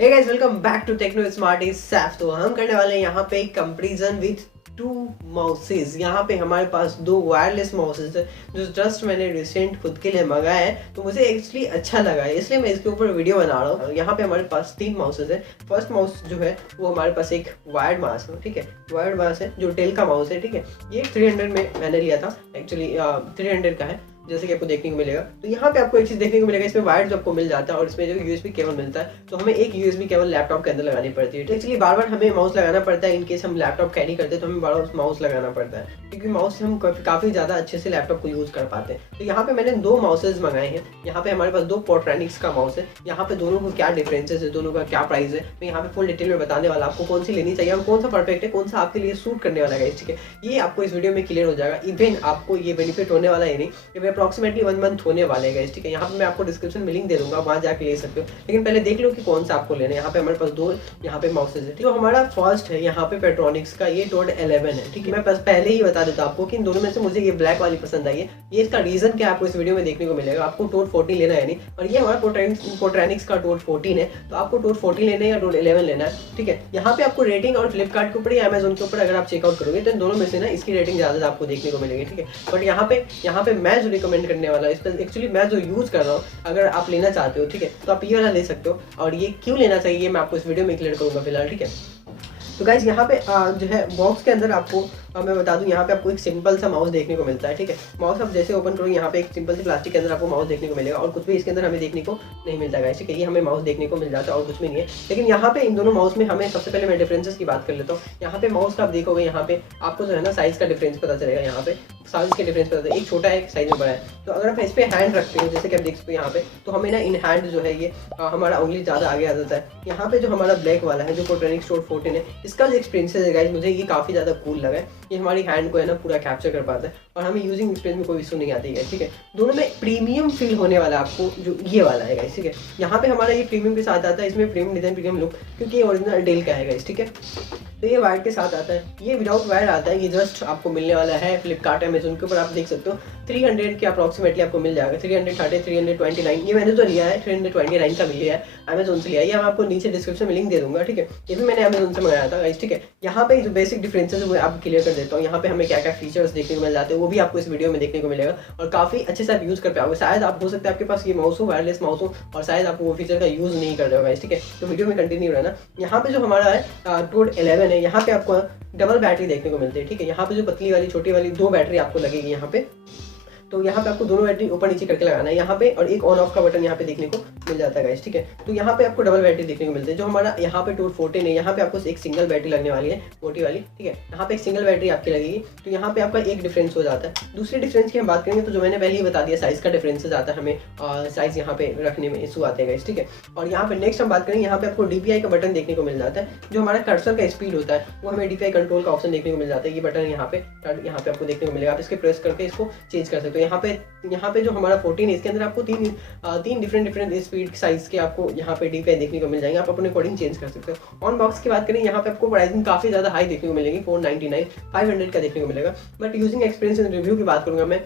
Hey guys, welcome back to techno smart is Saif. तो हम करने वाले हैं यहाँ पे कंपैरिजन विद टू माउसेज। यहाँ पे हमारे पास दो वायरलेस माउसेज है जो जस्ट मैंने रिसेंट खुद के लिए मंगाया है, तो मुझे एक्चुअली अच्छा लगा है इसलिए मैं इसके ऊपर वीडियो बना रहा हूँ। यहाँ पे हमारे पास तीन माउसेज है। फर्स्ट माउस जो है वो हमारे पास एक वायर्ड माउस है, ठीक है, वायर्ड माउस है जो डेल का माउस है, ठीक है। ये 300 में मैंने लिया था, एक्चुअली 300 का है जैसे कि आपको देखने को मिलेगा। तो यहाँ पे आपको एक चीज़ देखने को मिलेगा, इसमें वायर जो आपको मिल जाता है और इसमें जो यूएसबी केबल मिलता है, तो हमें एक यूएसबी केबल लैपटॉप के अंदर लगानी पड़ती है। तो एक्चुअली बार बार हमें माउस लगाना पड़ता है, इनकेस हम लैपटॉप कैरी करते हैं तो हमें बार बार माउस लगाना पड़ता है, क्योंकि माउस से हम काफ़ी ज़्यादा अच्छे से लैपटॉप को यूज़ कर पाते हैं। तो यहाँ पे मैंने दो माउसेज मंगाए हैं। यहाँ पे हमारे पास दो पोर्ट्रैनिक्स का माउस है। यहाँ पे दोनों को क्या डिफरेंसेस है, दोनों का क्या प्राइस है, मैं यहाँ पे फुल डिटेल में बताने वाला आपको कौन सी लेनी चाहिए और कौन सा परफेक्ट है, कौन सा आपके लिए सूट करने वाला है, ठीक है। ये आपको इस वीडियो में क्लियर हो जाएगा। इवन आपको ये बेनिफिट होने वाला है नहीं, ये अप्रॉक्सीमेटली 1 मंथ होने वाले हैं, ठीक है। यहाँ पे मैं आपको डिस्क्रिप्शन में लिंक दे दूंगा, वहाँ जाके ले सकते हो, लेकिन पहले देख लो कि कौन सा आपको लेना है। यहाँ पे हमारे पास दो यहाँ पे माउसेज है। जो हमारा फर्स्ट है यहाँ पे पेट्रॉनिक्स का, ये टोड 11 है, ठीक है। मैं पहले ही बता देता हूँ आपको कि इन दोनों में से मुझे ये ब्लैक वाली पसंद आई है। ये इसका रीजन क्या आपको इस वीडियो में देखने को मिलेगा। आपको टोड 14 लेना है नहीं, और ये हमारा पोर्ट्रैनिक्स का टोड 14 है, तो आपको टोड 14 लेना है या टोड 11 लेना है, ठीक है। यहाँ पे आपको रेटिंग और फ्लिपकार्ट के ऊपर या अमेजोन के ऊपर अगर आप चेकआउट करोगे तो इन दोनों में से ना इसकी रेटिंग ज़्यादा आपको देखने को मिलेगी, ठीक है। बट यहाँ पे मैं जो रिकमेंड करने वाला है, एक्चुअली मैं जो यूज़ कर रहा हूँ, अगर आप लेना चाहते हो, ठीक है, तो आप ये वाला ले सकते हो। और ये क्यों लेना चाहिए मैं आपको इस वीडियो में क्लियर करूँगा फिलहाल, ठीक है। तो गाइज यहाँ पे जो है बॉक्स के अंदर आपको मैं बता दूं, यहाँ पे आपको एक सिंपल सा माउस देखने को मिलता है, ठीक है। माउस आप जैसे ओपन करोगे यहाँ पे एक सिंपल सी प्लास्टिक के अंदर आपको माउस देखने को मिलेगा, और कुछ भी इसके अंदर हमें देखने को नहीं मिलता है, ठीक है। ये हमें माउस देखने को मिल जाता है और कुछ भी नहीं है। लेकिन यहाँ पे इन दोनों माउस में हमें सबसे पहले मैं डिफरेंसेस की बात कर लेता हूँ। यहाँ पे माउस का आप देखोगे, यहाँ पे आपको जो है ना साइज का डिफरेंस पता चलेगा। यहाँ पे साइज के डिफरेंस पता चलेगा, एक छोटा है एक साइज में बड़ा है। तो अगर आप इस पे हैंड रखते हो, जैसे कि आप देख सकते हो यहाँ पे, तो हमें ना इन हैंड जो है ये हमारा उंगली ज़्यादा आगे आ जाता है। यहाँ पे जो हमारा ब्लैक वाला है जो पोर्ट्रैनिक्स टोड 14 है, इसका जो एक्सपीरियंस है गाइस, मुझे ये काफ़ी ज़्यादा कूल लगा है। ये हमारी हैंड को है ना पूरा कैप्चर कर पाता है और हमें यूजिंग एक्सपीरियंस में कोई इशू नहीं आती है, ठीक है। दोनों में प्रीमियम फील होने वाला है आपको, जो ये वाला है गाइस, ठीक है। यहाँ पे हमारा ये प्रीमियम के साथ आता है, इसमें प्रीमियम डिजाइन प्रीमियम लुक, क्योंकि ये ओरिजिनल डेल का है गाइस, ठीक है। तो ये वायर के साथ आता है, ये विदाउट वायर आता है। ये जस्ट आपको मिलने वाला है फ्लिपकार्ट अमेजोन के ऊपर, आप देख सकते हो 300 के अप्रॉक्सीमेटली आपको मिल जाएगा। 330 329, ये मैंने जो लिया है 329 का लिया है, अमेजोन से लिया है। ये मैं आपको नीचे डिस्क्रिप्शन में लिंक दे दूंगा, ठीक है। ये भी मैंने अमेजोन से मंगाया था गाइस, ठीक है। यहाँ पे जो बेसिक डिफरेंसेस है वो आप क्लियर कर देता हूँ। यहाँ पे हमें क्या क्या फीचर्स देखने को मिल जाते हैं वो भी आपको इस वीडियो में देखने को मिलेगा, और काफ़ी अच्छे से आप यूज़ कर पाओगे। शायद आप हो सकता है आपके पास ये माउस हो, वायरलेस माउस हो, और शायद आप वो फीचर का यूज़ नहीं कर रहे हो गाइस, ठीक है। तो वीडियो में कंटिन्यू रहना। यहाँ पे जो हमारा है टोड 11 है, यहाँ पे आपको डबल बैटरी देखने को मिलती है, ठीक है। यहाँ पे जो पतली वाली छोटी वाली दो बैटरी आपको लगेगी यहाँ पे, तो यहाँ पे आपको दोनों बैटरी ऊपर नीचे करके लगाना है यहाँ पे, और एक ऑन ऑफ का बटन यहाँ पे देखने को मिल जाता है गाइस, ठीक है। तो यहाँ पे आपको डबल बैटरी देखने को मिलती है। जो हमारा यहाँ पे टोड 14 है, यहाँ पे आपको एक सिंगल बैटरी लगने वाली है, मोटी वाली, ठीक है। यहाँ पे एक सिंगल बैटरी आपकी लगेगी, तो यहाँ पे आपका एक डिफरेंस हो जाता है। दूसरे डिफरेंस की हम बात करेंगे तो जो मैंने पहले ही बता दिया, साइज का डिफरेंसेस आता है हमें, साइज यहाँ पे रखने में इशू आते हैं गाइस, ठीक है। और यहाँ पे नेक्स्ट हम बात करेंगे, यहाँ पे आपको DPI का बटन देखने को मिल जाता है। जो हमारा कर्सर का स्पीड होता है वो हमें DPI कंट्रोल का ऑप्शन देखने को मिल जाता है। ये बटन यहाँ पे आपको देखने को मिलेगा, आप इसके प्रेस करके इसको चेंज कर सकते हो। यहाँ पे जो हमारा 14 है, इसके अंदर आपको तीन डिफरेंट स्पीड साइज के आपको यहाँ पे DPI देखने को मिल जाएंगे, आप अपने अकॉर्डिंग चेंज कर सकते हो। ऑन बॉक्स की बात करें, यहाँ पे आपको प्राइसिंग काफ़ी ज़्यादा हाई देखने को मिलेगी, 499 500 का देखने को मिलेगा। But using experience and review की बात करूँगा मैं,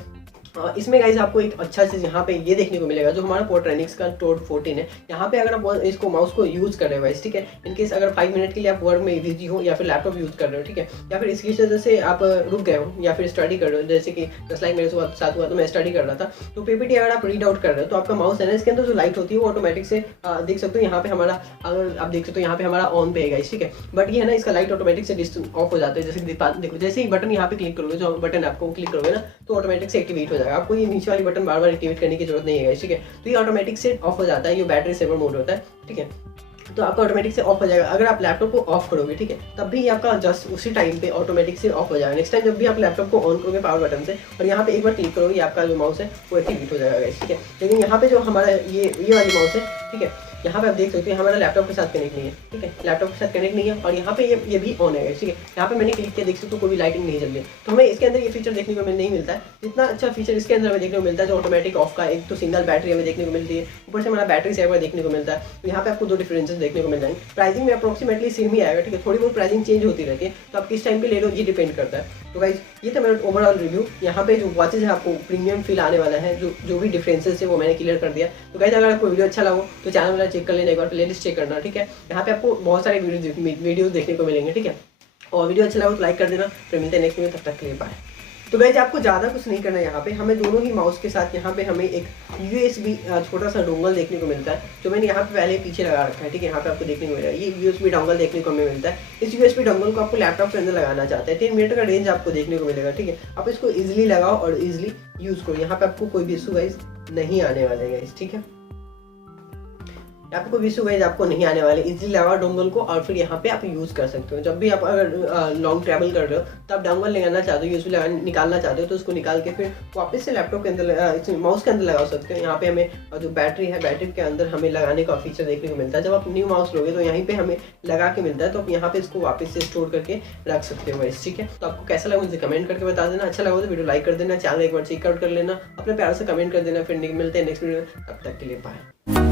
इसमें गाइज आपको एक अच्छा चीज़ यहाँ पे ये देखने को मिलेगा, जो हमारा पोर्ट्रैनिक्स का टोड 14 है। यहाँ पे अगर आप इसको माउस को यूज़ कर रहे हो गाइज, ठीक है, इनकेस अगर 5 मिनट के लिए आप वर्क में बिजी हो या फिर लैपटॉप यूज़ कर रहे हो, ठीक है, या फिर इसकी वजह से आप रुक गए हो या फिर स्टडी कर रहे हो, जैसे कि जस्ट लाइक मेरे साथ हुआ, तो मैं स्टडी कर रहा था, तो PPT अगर आप रीड आउट कर रहे हो तो आपका माउस है ना, इसके अंदर जो लाइट होती है वो ऑटोमेटिक से देख सकते हो। यहाँ पे हमारा, अगर आप देख सकते हो यहाँ पे हमारा ऑन पे है गाइज, ठीक है। बट ये है ना, इसका लाइट ऑटोमेटिक से ऑफ हो जाता है। जैसे देखो, जैसे ही बटन यहाँ पे क्लिक करोगे, जो बटन आपको क्लिक करोगे ना, तो ऑटोमेटिक से एक्टिवेट हो जाएगा। आपको ये नीचे बटन बार बार एक्टिवेट करने की जरूरत नहीं है, ठीक है। तो ये ऑटोमेटिक से ऑफ हो जाता है, ये बैटरी सेवर मोड होता है, ठीक है। तो आपका ऑटोमेटिक से ऑफ हो जाएगा। अगर आप लैपटॉप को ऑफ करोगे, ठीक है, तब भी आपका जस्ट उसी टाइम पे ऑटोमेटिक से ऑफ हो जाएगा। नेक्स्ट टाइम जब भी आप लैपटॉप को ऑन करोगे पावर बटन से, और यहाँ पे एक बार क्लिक करोगे, आपका जो माउस है वो एक्टिवेट हो जाएगा, ठीक है। लेकिन यहाँ पे जो हमारा ये वाली माउस है, ठीक है, यहाँ पे आप देख सकते हैं हमारा लैपटॉप के साथ कनेक्ट नहीं है, ठीक है, लैपटॉप के साथ कनेक्ट नहीं है, और यहाँ पे ये भी ऑन है, ठीक है। यहाँ पे मैंने क्लिक किया, देख सकते हो कोई भी लाइटिंग नहीं चल रही है। तो हमें इसके अंदर ये फीचर देखने को नहीं मिलता है, जितना अच्छा फीचर इसके अंदर हमें देखने को मिलता है, जो ऑटोमेटिक ऑफ का, एक तो सिंगल बैटरी हमें देखने को मिलती है, ऊपर से हमारा बैटरी सेवर देखने को मिलता है। तो यहाँ पे आपको दो डिफरेंसेस देखने को मिल जाएंगे। प्राइसिंग में अप्रॉक्सीमेटली सेम ही आएगा, ठीक है, थोड़ी बहुत प्राइसिंग चेंज होती रहती है, तो आप किस टाइम पे ले लो ये डिपेंड करता है। तो गाइस ये था मेरा ओवरऑल रिव्यू। यहाँ पे जो वॉचेज है आपको प्रीमियम फील आने वाला है, जो भी डिफरेंसेस है वो मैंने क्लियर कर दिया। तो गाइस अगर आपको वीडियो अच्छा लगा तो चैनल चेक कर लेना, एक बार प्लेलिस्ट चेक करना, ठीक है। यहाँ पे आपको बहुत सारे वीडियो देखने को मिलेंगे, ठीक है। और वीडियो अच्छा लगा तो लाइक कर देना। फिर मिलते हैं नेक्स्ट वीडियो, तब तक के लिए बाय। तो गाइस आपको ज़्यादा कुछ नहीं करना है, यहाँ पे हमें दोनों ही माउस के साथ यहाँ पे हमें एक USB छोटा सा डोंगल देखने को मिलता है, जो मैंने यहाँ पे पहले पीछे लगा रखा है, ठीक है। यहाँ पे आपको देखने को मिल रहा है ये USB डोंगल देखने को हमें मिलता है। इस USB डोंगल को आपको लैपटॉप के अंदर लगाना चाहते हैं, 3 मीटर का रेंज आपको देखने को मिलेगा, ठीक है। आप इसको ईजिली लगाओ और ईजिली यूज़ करो। यहाँ पे आपको कोई भी इशू गाइस नहीं आने वाले गाइस, ठीक है। यहाँ पे कोई इशू गाइस आपको नहीं आने वाले। इजीली लगाओ डोंगल को और फिर यहाँ पे आप यूज़ कर सकते हो। जब भी आप अगर लॉन्ग ट्रैवल कर रहे हो तो आप डोंगल लगाना चाहते हो, यूज़ निकालना चाहते हो, तो उसको निकाल के फिर वापस से लैपटॉप के अंदर माउस के अंदर लगा सकते हो। यहाँ पे हमें जो बैटरी है, बैटरी के अंदर हमें लगाने का फीचर देखने को मिलता है। जब आप न्यू माउस लोगे तो यहीं पे हमें लगा के मिलता है, तो आप यहाँ पे इसको वापस से स्टोर करके रख सकते हो गाइस, ठीक है। तो आपको कैसा लगा मुझे कमेंट करके बता देना। अच्छा लगा तो वीडियो लाइक कर देना, चैनल एक बार चेकआउट कर लेना, अपने प्यार से कमेंट कर देना। फिर मिलते हैं नेक्स्ट वीडियो में, तब तक के लिए बाय।